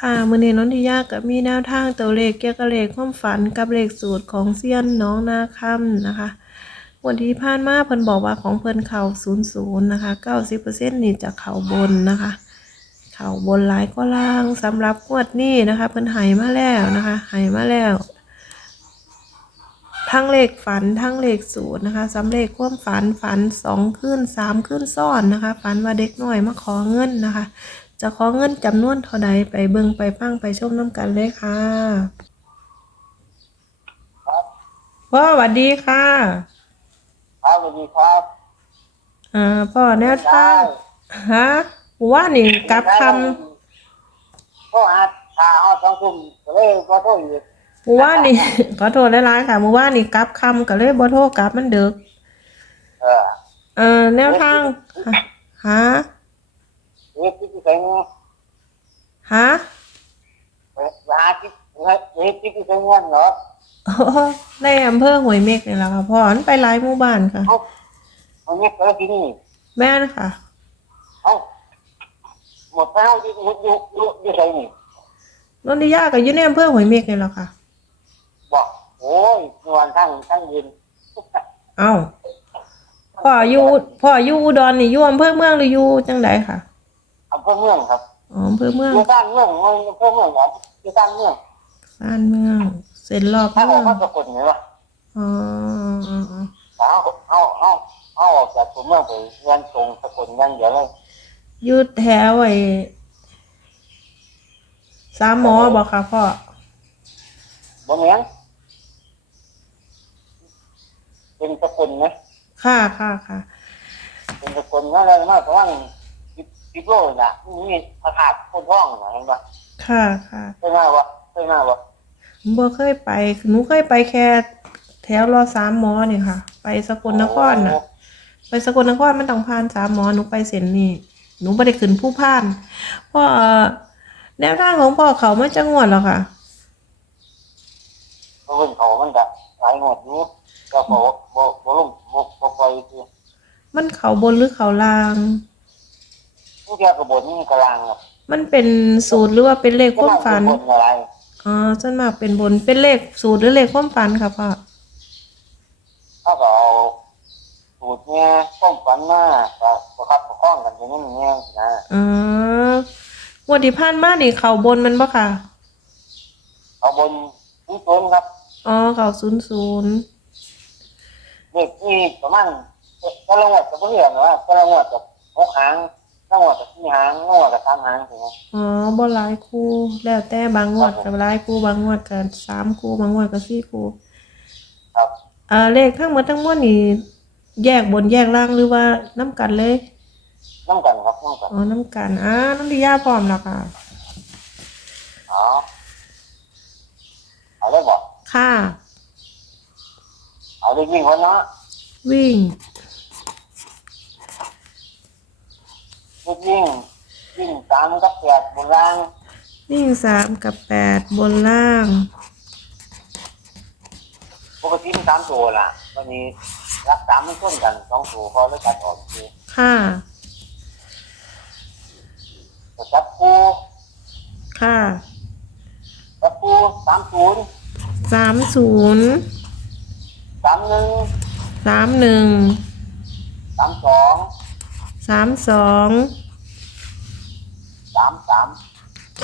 ค่ะมื้อนี้นนทิยาก็มีแนวทางตัวเลขเกี่ยวกับเลขความฝันกับเลขสูตรของเซียนน้องนาค่ำนะคะ วันที่ผ่านมาเพิ่นบอกว่าของเพิ่นเข้า00นย์นะคะ90%นี่จะเข้าบนนะคะ เข้าบนหลายก็ล่างสำหรับงวดนี้นะคะ เพิ่นให้มาแล้วนะคะให้มาแล้ว ทั้งเลขฝันทั้งเลขสูตรนะคะสำเลขความฝันฝันสองขึ้นสามขึ้นซ้อนนะคะ ฝันว่าเด็กน้อยมาขอเงินนะคะ จะขอเงินจำนวนเท่าใดไปเบิ่งไปฟังไปชมน้ำกันเลยค่ะครับพ่อสวัสดีค่ะครับสวัสดีครับอ่าพ่อแนวทางฮะว่านี่กลับคก็อาจถ้าเอาสองทุ่มก็เลยก็โทษอีกำหมู่ว่านี่ขอโทษหลายๆค่ะหมู่ว่านี่กลับคำก็เลยบ่โทรกลับมันเดึกเออเอ่อแนวทางฮะ เฮ็ดที่ใส่เงินฮะไปหาที่เฮ็ดที่ใส่เงินเหรอโอ้ในอำเภอห้วยเม็กนี่แหละค่ะพ่อมันไปหลายหมู่บ้านค่ะ เอาเอาเงี้ยก็ที่นี่แม่นค่ะเอาหมดแล้วที่อยู่อยู่อยู่อยู่ใส่นี่นนทิยาก็อยู่ในอำเภอห้วยเม็กนี่แหละค่ะ บอกโอ้ยนวลทั้งทั้งยืนเอ้าพ่ออยู่พ่ออยู่อุดรนี่อยู่อำเภอเมืองหรืออยู่จังไดค่ะอำเภอเมืองครับอ๋ออำเภอเมืองอยู่สร้างเมืองมันอำเภอเมืองครับอยู่สร้างเมืองบ้านเมืองเส้นรอบถ้าเมือออกงมาสกุลเนี่ยวะอ๋ออ๋ออ๋อเอาเอาเอาเอาออกจากตัวเมืองไปเรียนตรงสกุลอยังเดียวเลยอยู่แถวไอ้สามหมอบอกค่ะพ่อบ่แม่นเป็นสกุลนะ ค่ะค่ะค่ะเป็นสกุลอะไรมาประมา ณสิบสิบโลน่ะนี่พระธาตุโพธิ์ทองน่ะเห็นปะค่ะค่ะเคยมาวะเคยมาวะบ่เคยไปหนูเคยไปแค่แถวรอสามหมอนี่ค่ะ ไปสกลนครน่ะ ไปสกลนครมันต้องผ่านสามหมอหนูไปเส้นนี่หนูไม่ได้ขึ้นผู้พ่านพ่อเอ่อแนวทางของพ่อเขามาจังหวัดหรอค่ะเพราะเพิ่นเขามันก็หลายงวดอยู่ก็บ่บ่บ่ลงบ่บ่ปล่อยคือมันเขาบนหรือเขาล่าง ผู้เกี่ยวกับบนนี่กลางครับมันเป็นสูตรหรือว่าเป็นเลขความฝัน บนอะไรอ๋อส่วนมากเป็นบน เป็นเลขสูตรหรือเลขความฝันค่ะพ่อเขาก็เอาสูตรเนี่ยป้องฝันมาก็ประคับประคองกันอย่างนี้อย่างนี้นะอ๋องวดที่ผ่านมานี่เขาบนมันปะค่ะ เอาบนที่ต้นครับอ๋อเขาศูนย์ศูนย์เด็กที่ประมาณก็ละงวดกับเพื่อนว่าก็ละงวดกับหกหางละ งวดกับสี่หางละงวดกับสามหางถูกไหมอ๋อบ่หลายคู่ แล้วแต่บางงวดกับหลายคู่บางงวดกับสามคู่บางงวดกับสี่คู่ครับอ่าเลขทั้งหมดทั้งมวลนี่แยกบนแยกล่างหรือว่าน้ำกันเลยน้ำกันครับน้ำกันอ๋อน้ำกันอ่าน้ำที่ย่าพร้อมแล้วค่ะอ๋อเอาได้บอกค่ะเอาได้ยิ่งคนเนาะวิ่ง ยิ่งยิ่งสามกับแปดบนล่างวิ่งสามกับแปดบนล่าง ปกติมันสามตัวล่ะวันนี้รักสามมันส้นกันสองตัวพอแล้วกันออกคือค่ะ จับคู่ค่ะจับคู่สามศูนย์สามศูนย์สามหนึ่งสามหนึ่งสามสองสามสอง สามสาม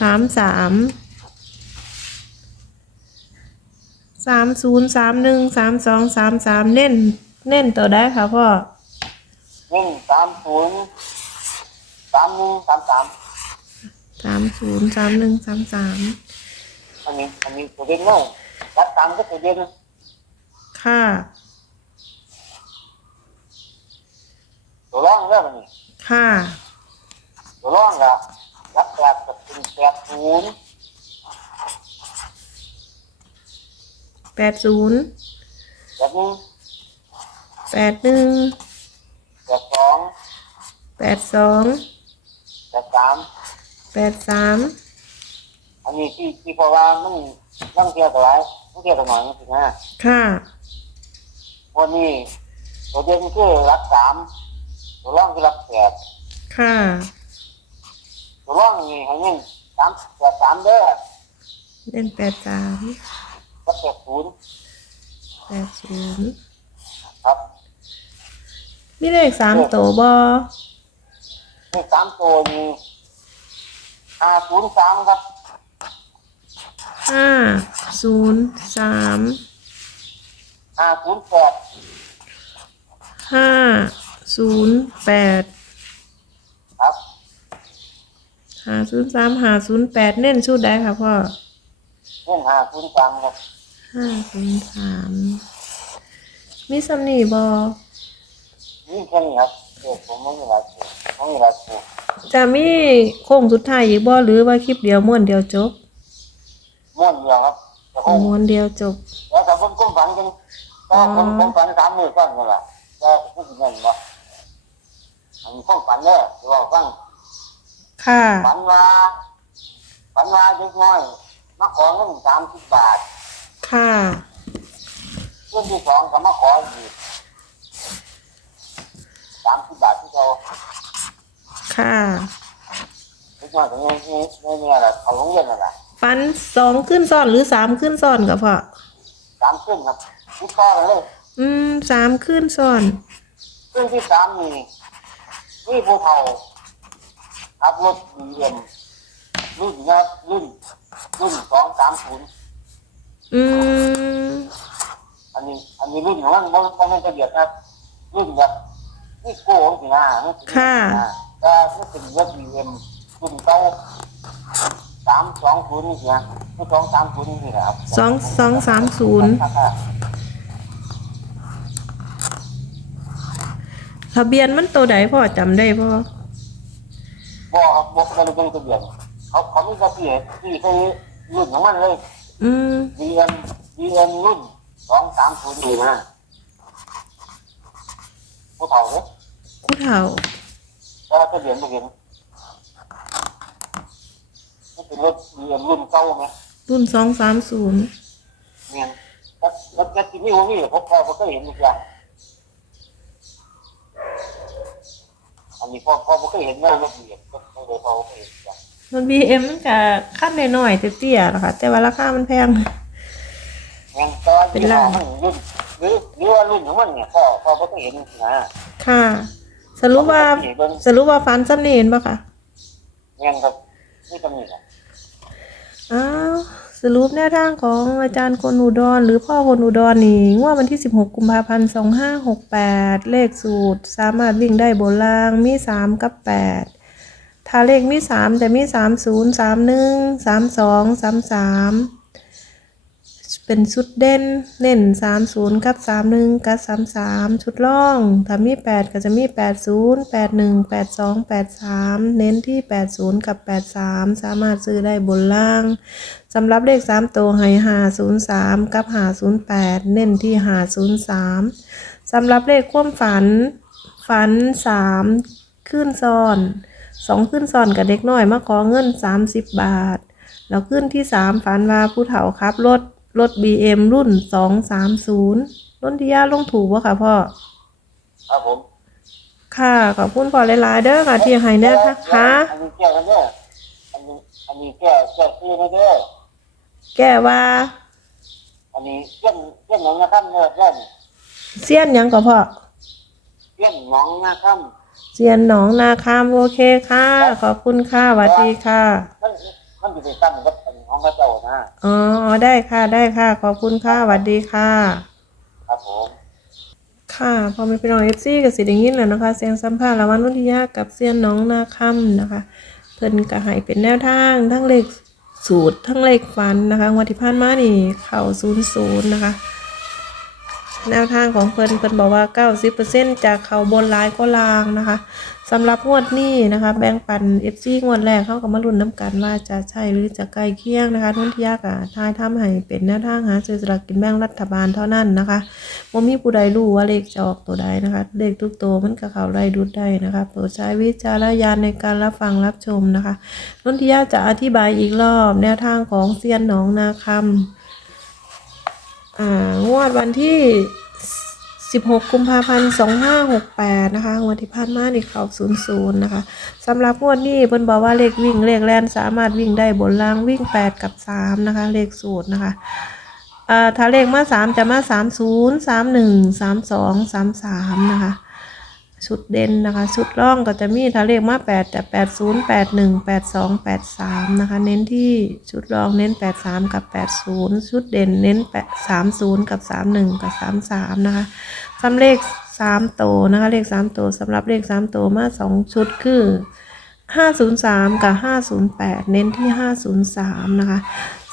สามสามสามศูนย์สามหนึ่งสามสองสามสามเน้นเน้นตัวได้ค่ะพ่อหนึ่งสามศูนย์สามหนึ่งสามสามสามศูนย์สามหนึ่งสามสามอันนี้อันนี้ตัวเด่นเนาะรักสามก็ตัวเด่นค่ะตัวร่องเรื่องนี้ค่ะตัวร่องละรักแป ดกับเป็นแปดศูนย์แปดศูนย์แบบนี้แปดหนึ่งแปดสองแปดสองแปดสามแปดสามอันนี้ที่ที่เพราะว่ามันต้องเที่ยวตัวไรต้องเที่ยวตัวหน่อยจริงๆนะค่ะวันนี้ตัวเด่นคือรักสามตัวร่องคือรักแปดค่ะตัว ร่องนี่ให้เงินสามแปดสามเด้อเล่นแปดสามก็แปดศูนย์แปดศูนย์ครับมีเลขสามตัวบ่เลขสามตัวมีห้าศูนย์สามครับห้าศูนย์สามห้าศูนย์แปดห้าศูนย์แปดครับ ห้าศูนย์สามห้าศูนย์แปดเน้นชุดใดค่ะพ่อเล่นห้าศูนย์สามครับห้าศูนย์สามมีสำนีบอนี่แค่นี้ครับเด็กผมไม่มีหลายตัวไม่มีหลายตัวจะมีโค้งสุดท้ายอีกบ่หรือว่าคลิปเดียวม้วนเดียวจบม้วนเดียวครับแต่คงม้วนเดียวจบแล้วแต่ผมผมฝันกันก็ผมผมฝันสามมือก่อนนี่แหละก็พูดเงินบ่อันนี้ผมฝันเด้อที่ว่าฟัง ค่ะ ฝันว่าฝันว่าเด็กน้อย มาขอเงินสามสิบบาทค่ะ เรื่องที่สองก็มาขออีกสามสิบบาทที่เขาค่ะเด็กน้อยตรงนี้นี่นี่เนี่ยแหละเขาโรงเรียนนั่นแหละฟันสองขึ้นซ้อนหรือสามขึ้นซ้อนกับพ่อสามขึ้นครับที่ต่อกันเลยอืมสามขึ้นซ้อนขึ้นที่สามมีนี่ผู้เฒ่า ขับรถบีเอ็มรุ่นนะครับรุ่นรุ่นสองสามศูนย์อืม อันนี้ อันนี้รุ่นของมันมันมันไม่จะเบียดนะครับ รุ่นแบบนี่โก้ของสินะนี่สินะแต่นี่เป็นรถบีเอ็มรุ่นเก่าสามสองศูนย์นี่สินะนี่สองสามศูนย์นี่นะครับสองสองสามศูนย์ครับครับทะเบียนมันตัวใดพ่อจำได้พ่อ บอกครับบอกกันเป็นทะเบียนเขาเขาไม่กระเสียที่ใช้รุ่นของมันเลยอืมบีเอ็มบีเอ็มรุ่นสองสามศูนย์นี่นะผู้เฒ่าเนี่ยผู้เฒ่าแต่ทะเบียนไม่เห็นนี่เป็นรถบีเอ็มรุ่นเก่าไหมรุ่นสองสามศูนย์เนี่ยแล้วแล้วแล้วที่นี่ผมนี่ผมพอผมก็เห็นอีกอย่าง อันนี้พอพอผมก็เห็นแล้วรถบีเอ็มก็ไม่ได้พอผมก็เห็นอีกอย่างมันบีเอ็มมันกับขั้นน้อยๆเตี้ยๆนะคะแต่ว่าราคามันแพงงั้นก็ยี่ห้อมันรุ่นหรือหรือว่ารุ่นของมันเนี่ยพอพอผมก็เห็นนะค่ะ สรุปว่าสรุปว่าฟันซ้ำนี่เห็นปะคะงั้นครับนี่ตำหนิอะอ้าว สรุปแนวทางของอาจารย์คนอุดร หรือพ่อคนอุดรนี่งวดวันที่ 16 กุมภาพันธ์ 2568 เลขสูตร สามารถวิ่งได้บนล่างมี 3 กับ 8 ถ้าเลขมี3แต่มี 30 31 32 33 เป็นชุดเด่นเน้น30กับ31กับ33ชุดล่องถ้ามี8ก็จะมี80 81 82 83เน้นที่80กับ83สามารถซื้อได้บนล่างสำหรับเลข3ตัวให้503กับ508เน้นที่503สำหรับเลขความฝัน ฝัน3ขึ้นซ้อน2ขึ้นซ้อนกับเด็กน้อยมาขอเงิน30บาท แล้วขึ้นที่3ฝันว่าผู้เฒ่าขับรถ รถ BM รุ่น230รุ่นที่ย่าลงถูกวะค่ะพ่อ ครับผมค่ะขอบคุณพ่อหลายๆเด้อค่ะที่ให้แน่นะคะอันนี้แก้กันเด้ออันนี้อันนี้แก้แก้ซื้อไม่เด้อแก้ว่า อันนี้เส้นเส้นหนองนะครับเนื้อเส้นเสี้ยนหยังก็พ่อเส้นหนองนะครับเสียนหนองนาคามโอเคค่ะ ขอบคุณค่ะสวัสดีค่ะ มัน มันอยู่ในตั้งกับอันของพระเจ้านะอ๋อได้ค่ะได้ค่ะ ขอบคุณค่ะสวัสดีค่ะ ครับผมค่ะพอมันเป็นน้องเอฟซีกับสิไดิยินแล้วนะคะ เสียงสัมภาษณ์ระหวันนุทิยากับเซียนน้องนาคำนะคะ เพิ่นก็ให้เป็นแนวทาง ทั้งเลขสูตรทั้งเลขฟันนะคะงวันที่ผ่านมานี่เข่าศูนย์ศูนย์นะคะ แนวทางของเพิ่นเพิ่นบอกว่า 90%จากเขาบนร้ายก็ลางนะคะสำหรับงวดนี้นะคะ แบ่งปัน FC งวดแรกเขาก็มาลุ้นน้ำกันว่าจะใช่หรือจะใกล้เคียงนะคะทุนที่ยากอะทายทำให้เป็นแนวทางหาซื้อสลากกินแบ่งรัฐบาลเท่านั้นนะคะบ่มีผู้ใดรู้ว่าเลขจะออกตัวใดนะคะเลขทุกตัวมันก็เขาได้ดุดได้นะคะโปรดใช้วิจารณญาณในการรับฟังรับชมนะคะนุนทิยากจะอธิบายอีกรอบ แนวทางของเซียนหนองนาคำอ่า งวดวันที่ 16 กุมภาพันธ์ 2568 นะคะ งวดที่ผ่านมานี่เขา00 นะคะสำหรับงวดนี้เพิ่นบอกว่าเลขวิ่งเลขแล่นสามารถวิ่งได้บนล่างวิ่ง 8 กับ 3 นะคะ เลขสูตรนะคะอ่าถ้าเลขมา 3 จะมา 30 31 32 33 นะคะ ชุดเด่นนะคะชุดร่องก็จะมีถ้าเลขมา8แต่80 81 82 83นะคะ เน้นที่ชุดร่องเน้น 83 กับ 80 ชุดเด่นเน้น8 30 กับ 31 กับ 33 นะคะสำเลข3โตนะคะเลข3โตสำหรับเลข3โตมา2 ชุดคือ503 กับ 508 เน้นที่ 503 นะคะ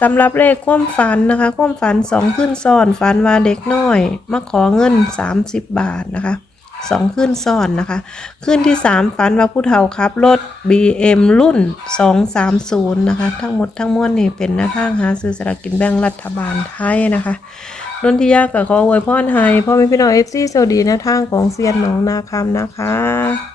สำหรับเลขความฝันนะคะ ความฝัน 2 ขึ้นซ้อนฝันว่าเด็กน้อย มาขอเงิน 30 บาทนะคะ สองขึ้นซ้อนนะคะ ขึ้นที่สามฝันว่าผู้เฒ่าขับ รถ BM รุ่น230นะคะ ทั้งหมดทั้งมวลนี่เป็นหน้าทางหาซื้อสลากกินแบ่งรัฐบาลไทยนะคะนนทิยากับขออวยพรให้พ่อแม่พี่น้องเอฟซีสวัสดีหน้าทางของเซียนหนองนาคำนะคะ